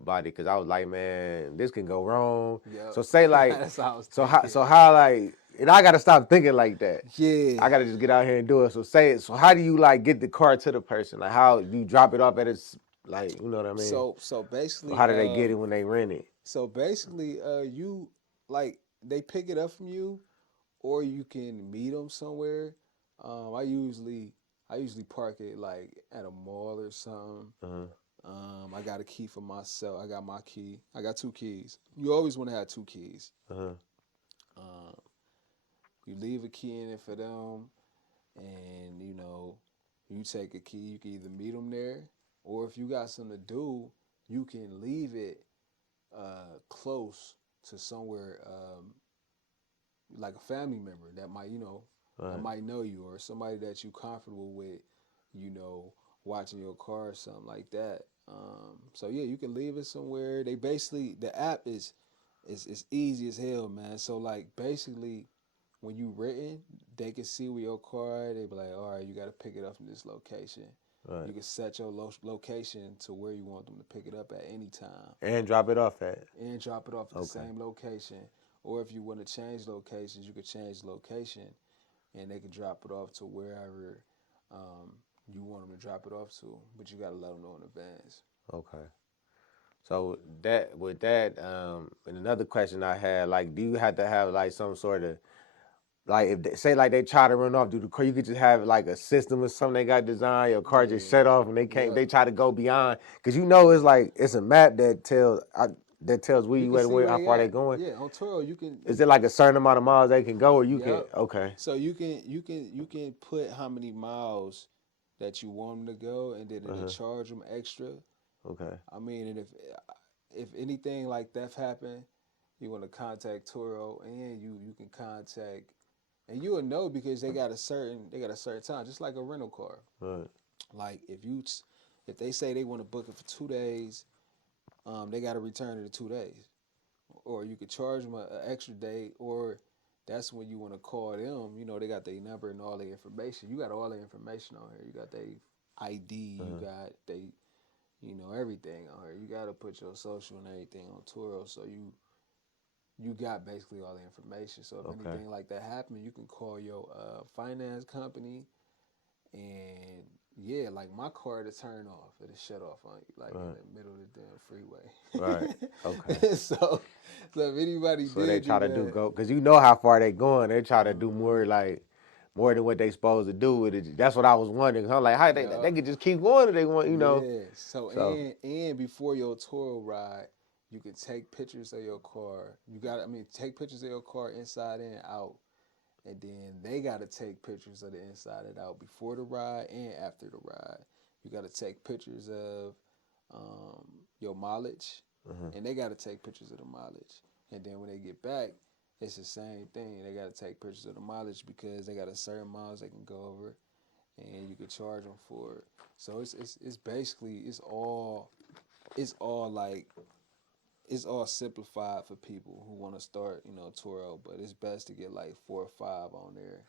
about it, cause I was like, man, this can go wrong. yep, So say like, that's how I was so how thinking. so how like, and I gotta stop thinking like that. Yeah. I gotta just get out here and do it. So how do you like get the car to the person? Like how do you drop it off at its, like, you know what I mean? So Or basically, how do they get it when they rent it? you like they pick it up from you, or you can meet them somewhere. Um, I usually I usually park it like at a mall or something. Uh-huh. I got a key for myself. I got my key. I got two keys. You always want to have two keys. Uh-huh. Um, you leave a key in it for them, and you take a key. You can either meet them there, or if you got something to do, you can leave it close to somewhere, like a family member that might that Right. might know you, or somebody that you comfortable with, you know, watching your car or something like that. So yeah, you can leave it somewhere. They basically the app is easy as hell, man. So like basically when you written, they can see where your car at. They be like, all right, you got to pick it up from this location. Right. You can set your location to where you want them to pick it up at any time, And drop it off at. and drop it off at the Okay. same location. Or if you want to change locations, you could change the location, and they could drop it off to wherever you want them to drop it off to. But you got to let them know in advance. Okay. So that with that, and another question I had, like, do you have to have like some sort of, like, if they, say like they try to run off, do the car, you could just have like a system or something they got designed, your car just Yeah. shut off and they can't, Yep. they try to go beyond, cause it's like it's a map that tells where You you can at and see where, where how they far they at. going. Yeah, on Turo you can. Is it like a certain amount of miles they can go, or you can? Yep. Okay. So you can put how many miles that you want them to go, and then it'll Uh-huh. charge them extra. Okay. I mean, and if anything like theft happen, you want to contact Turo, and you can contact, and you will know because they got a certain time, just like a rental car. Right. Like if they say they want to book it for 2 days, they got to return it in 2 days, or you could charge them an extra day, or that's when you want to call them. They got their number and all their information. You got all their information on here. You got their ID. You Uh-huh. got everything on here. You got to put your social and everything on Turo, so you got basically all the information. So if Okay. anything like that happen, you can call your finance company, and yeah, like my car to turn off, it'll shut off on you, like in Right. the middle of the damn Right. Okay. freeway. So if anybody So they did try do to do that, go, cause you know how far they going. They try to do uh-huh, more, like more than what they supposed to do with it. That's what I was wondering. I'm like, how they yeah, could just keep going if they want, yeah. So So and before your tour ride, you can take pictures of your car. Take pictures of your car inside and out, and then they got to take pictures of the inside and out before the ride and after the ride. You got to take pictures of um, your mileage, uh and they got to take pictures of the mileage. And then when they get back, it's the same thing. They got to take pictures of the mileage because they got a certain miles they can go over, and you can charge them for it. So it's basically it's all like it's all simplified for people who want to start, Turo, but it's best to get like 4 or 5 on there.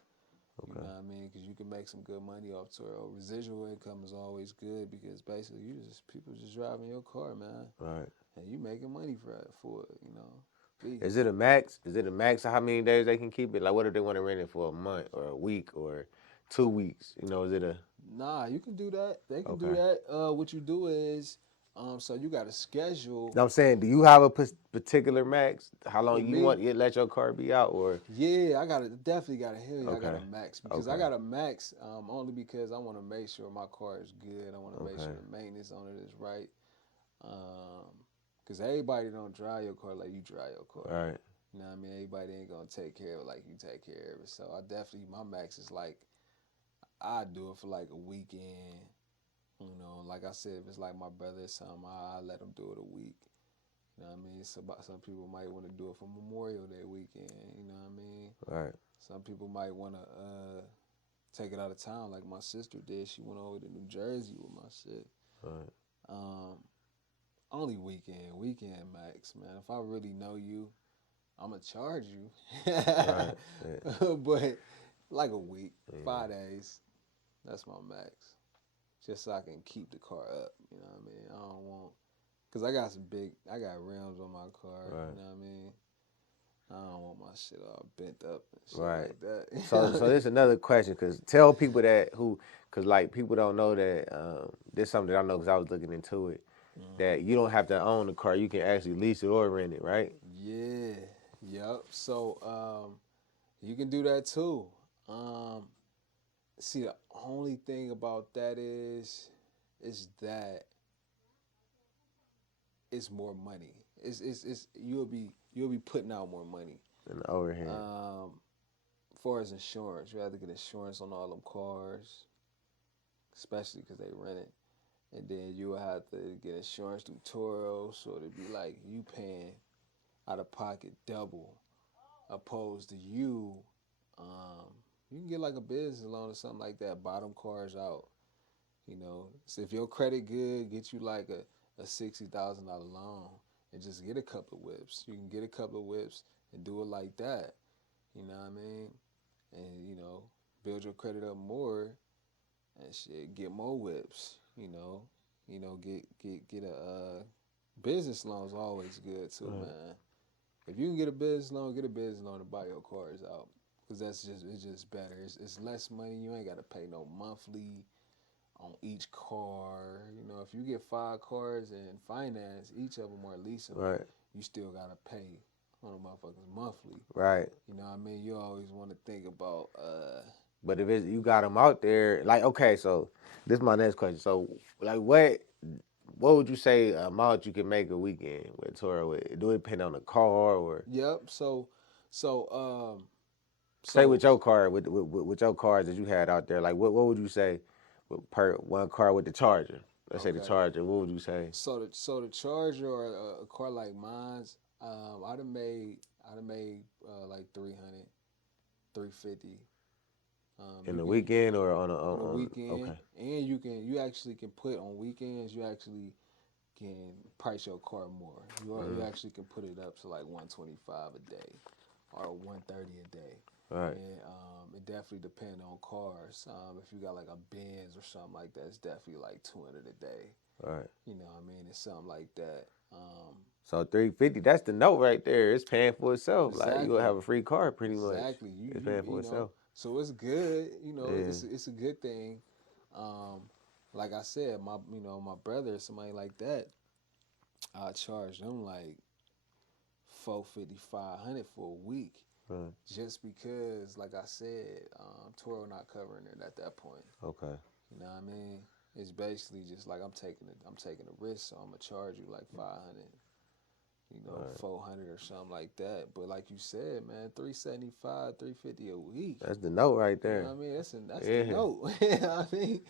You okay, know what I mean? Because you can make some good money off Turo. Residual income is always good because basically people just driving your car, man, right. and you making money for it. Please. Is it a max? Is it a max of how many days they can keep it? Like, what if they want to rent it for a month or a week or 2 weeks? Is it a Nah, you can do that. They can do okay? that. What you do is, so you got to schedule. Now I'm saying, do you have a particular max? How For long you me, want you let your car be out, or yeah, I definitely gotta hear you. I got okay, a max because I okay, got a max only because I want to make sure my car is good. I want to make sure okay, the maintenance on it is right. Because everybody don't drive your car like you drive your car. all right, You know what I mean? Everybody ain't gonna take care of it like you take care of it. So I definitely my max is like I do it for like a weekend. Like I said, if it's like my brother or something, I let him do it a week. You know what I mean? Some people might want to do it for Memorial Day weekend. You know what I mean? Right. Some people might want to take it out of town, like my sister did. She went over to New Jersey with my shit. Right. Um, Only weekend max, man. If I really know you, I'ma charge you. Right. Yeah. But like a week, Yeah. 5 days, that's my max. Just so I can keep the car up. You know what I mean? I don't want, cause I got rims on my car. Right. You know what I mean? I don't want my shit all bent up and shit Right. like that. So this another question, cause tell people that cause like people don't know that this is something that I know, cause I was looking into it, that you don't have to own the car, you can actually lease it or rent it, right? Yeah. Yep. So you can do that too. Um, See, the only thing about that is that it's more money. It's you'll be putting out more money. In the overhead. As far as insurance, you have to get insurance on all them cars, especially because they rent it. And then you will have to get insurance through Toro, so it'd be like you paying out of pocket double, opposed to um, you can get like a business loan or something like that, buy them cars out. So if your credit good, get you like a $60,000 loan and just get a couple of whips. You can get a couple of whips and do it like that. You know what I mean? And build your credit up more and shit. Get more whips. Get a business loan's always good too, Right. man. If you can get a business loan, get a business loan to buy your cars out. Cause it's just better. It's less money. You ain't got to pay no monthly on each car. If you get 5 cars and finance, each of them are leasable, Right. you still gotta pay on the motherfuckers monthly. Right. You know what I mean? You always want to think about But if you got them out there, like okay, so this is my next question. So like what would you say amount you can make a weekend with Toro? Do it depend on the car or Yep. So say so with your car with your cars that you had out there? Like what would you say per one car with the Charger? Let's say the okay. Charger. What would you say? So the Charger or a car like mine's, I'd have made like 300, 350. In You the can weekend or on a on a okay. weekend, and you actually can put on weekends. You actually can price your car more. You actually can put it up to like 125 a day or 130 a day. Right. And it definitely depends on cars. If you got like a Benz or something like that, it's definitely like 200 a day. Right. You know what I mean? It's something like that. So 350, that's the note right there. It's paying for itself. Like you gonna Exactly. have a free car pretty much. Exactly. It's paying for itself. So it's good. Yeah. It's a good thing. Um, like I said, my brother, somebody like that, I charge them like 450, 500 for a week, Right. just because, like I said, Toro not covering it at that point. Okay. You know what I mean? It's basically just like I'm taking a risk, so I'm gonna charge you like 500, Right. 400 or something like that. But like you said, man, 375, 350 a week. That's the note right You know what there. I mean? That's the Yeah. note. You know what I mean?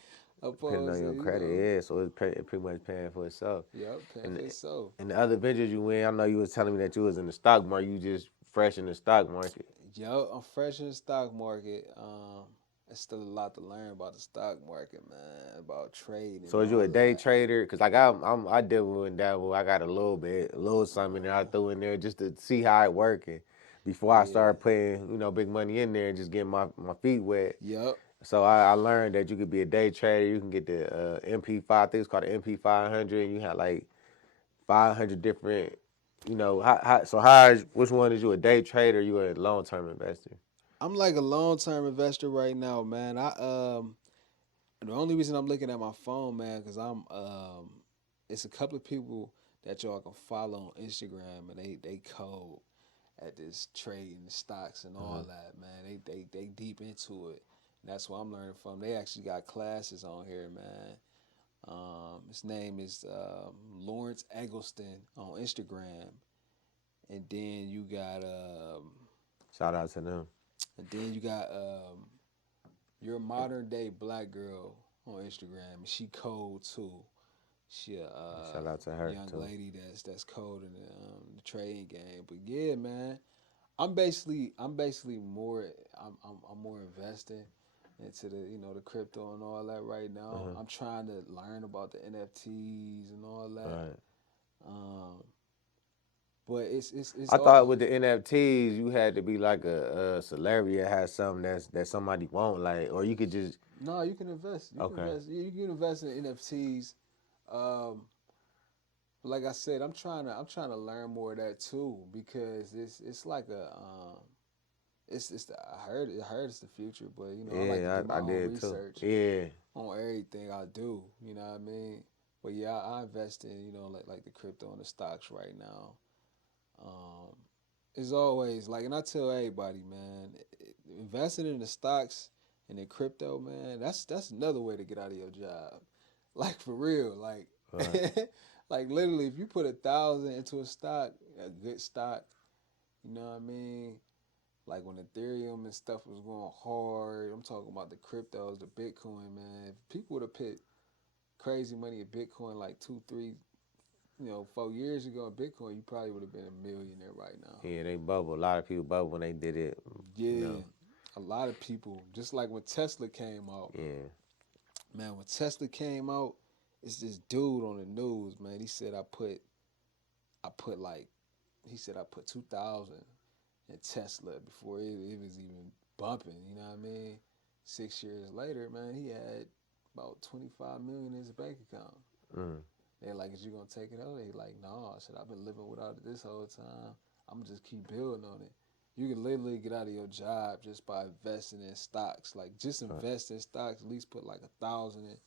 Depending on Opposed to, your credit, yeah. So it pretty much paying for itself. yep, paying And for itself. and the other ventures you win, I know you was telling me that you was in the stock market. You just fresh in the stock market. Yo, I'm fresh in the stock market. There's still a lot to learn about the stock market, man, about trading So and is you all a of day that. trader? Cause like I dabble and dabble. I got a little bit, a little something there I threw in there just to see how it working before I Yeah. start putting big money in there and just getting my feet wet. Yep. So I learned that you could be a day trader. You can get the MP5. I think it's called the MP500. And you have like 500 different. Which one is you a day trader? Or you a long term investor? I'm like a long term investor right now, man. The only reason I'm looking at my phone, man, because it's a couple of people that y'all can follow on Instagram, and they code at this trading stocks and all that, man. They deep into it. And that's what I'm learning from. They actually got classes on here, man. His name is Lawrence Eggleston on Instagram, and then you got Shout out to them. and then you got you're a modern day black girl on Instagram, and she cold too. She a Shout out to her young too. lady that's cold in the trading game. But yeah, man, I'm basically more I'm more investing into the the crypto and all that right now. Uh-huh. I'm trying to learn about the NFTs and all that. Right. Um, but it's I thought all with the NFTs you had to be like a celebrity that has something that somebody won't like, or you could just no. You can invest. You can okay. invest. You can invest in NFTs. Um, like I said, I'm trying to learn more of that too because it's like a I heard it's the future, but I like to Yeah, do my I own did too. research Yeah, on everything I do. You know what I mean? But yeah, I invest in like the crypto and the stocks right now. Um, it's always like, and I tell everybody, man, investing in the stocks and in crypto, man, that's another way to get out of your job. Like for real, like right, like literally, if you put 1,000 into a stock, a good stock, you know what I mean? Like when Ethereum and stuff was going hard, I'm talking about the cryptos, the Bitcoin, man. If people would have put crazy money at Bitcoin like 2, 3, 4 years ago in Bitcoin, you probably would have been a millionaire right now. yeah. They bubble. A lot of people bubble when they did it. You Yeah, know. a lot of people, just like when Tesla came out, Yeah. man. When Tesla came out, it's this dude on the news, man. I put like, he said I put 2,000 in Tesla before it was even bumping. You know what I mean? 6 years later, man, he had about 25 million in his bank account. Mm. They're like, "Is you gonna take it out?" They like, "No." I said, "I've been living without it this whole time. I'm gonna just keep building on it." You can literally get out of your job just by investing in stocks. Like, just Right. invest in stocks. At least put like 1,000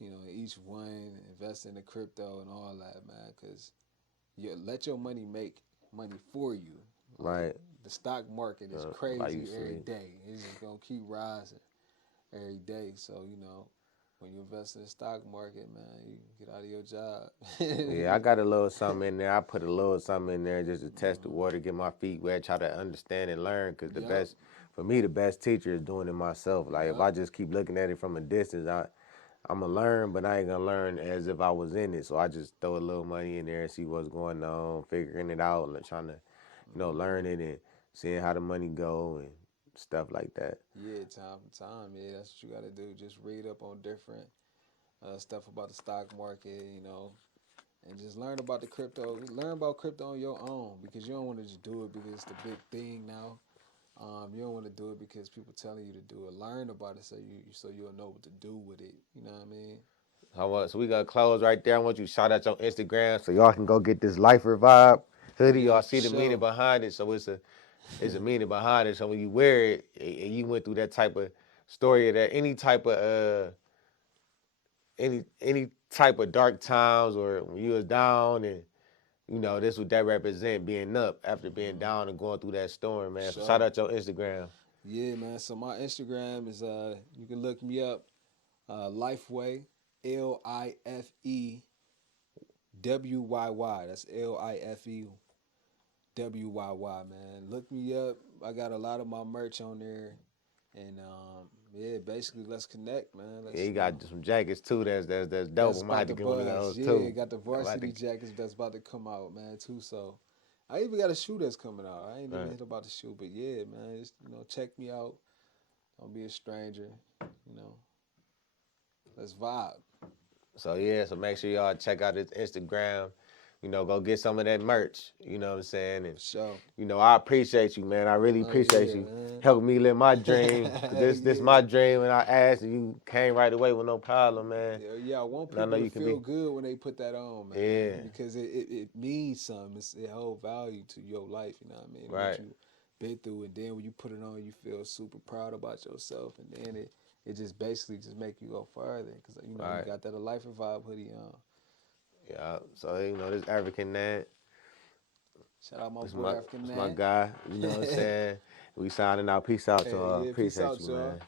in, each one. Invest in the crypto and all that, man. Cause you let your money make money for you. Like Right. the stock market is Like you crazy every said. day. It's just gonna keep rising every day. So when you invest in the stock market, man, you get out of your job. Yeah, I got a little something in there. I put a little something in there just to test the Mhm. water, get my feet wet, try to understand and learn. Cause Yep. for me, the best teacher is doing it myself. Like if Yep. I just keep looking at it from a distance, I'm gonna learn, but I ain't gonna learn as if I was in it. So I just throw a little money in there and see what's going on, figuring it out, and trying to, Hmm. learn it and seeing how the money go and stuff like that. Yeah, time from time. Yeah, that's what you got to do. Just read up on different stuff about the stock market, and just learn about the crypto. Learn about crypto on your own because you don't want to just do it because it's the big thing now. You don't want to do it because people telling you to do it. Learn about it so you'll know what to do with it. You know what I mean? So we gonna close right there. I want you to shout out your Instagram so y'all can go get this lifewyy hoodie. Yeah, Y'all for see the meaning sure. behind it. So it's a meaning behind it. So when you wear it and you went through that type of story of that any type of any type of dark times or when you was down and this what that represent being up after being Hmm. down and going through that storm, For man. So shout sure. out your Instagram. Yeah, man. So my Instagram is you can look me up, Lifeway, LIFEWYY. That's LIFEWYY, man. Look me up. I got a lot of my merch on there, and yeah, basically let's connect, man. Yeah, Let's you got some jackets too. That's dope. that's I'm gonna have about to to get one of buzz. those Yeah, too. got the I'm about to, varsity jackets that's about to come out, man, too. So I even got a shoe that's coming out. I ain't even right. hit about the shoe, but yeah, man, just check me out. Don't be a stranger. You know, let's vibe. So yeah, so make sure y'all check out his Instagram. Go get some of that merch. You know what I'm saying? And For sure. I appreciate you, man. I really Oh appreciate yeah, you man. helping me live my dream. Cause this Yeah. my dream, and I asked, and you came right away with no problem, man. Yeah, yeah, I want And I know people to you can feel be. good when they put that on, man, Yeah, because it means something. It holds value to your life, you know what I mean, and what right, you been through, and then when you put it on, you feel super proud about yourself, and then it just basically just make you go further, because you right. got that a life and vibe hoodie on. Yeah. So this African man, Shout out my this boy my African this my Nat. guy. You know what I'm saying? We signing out. Peace out, Hey, y'all. yeah, peace Appreciate out, you, y'all. man.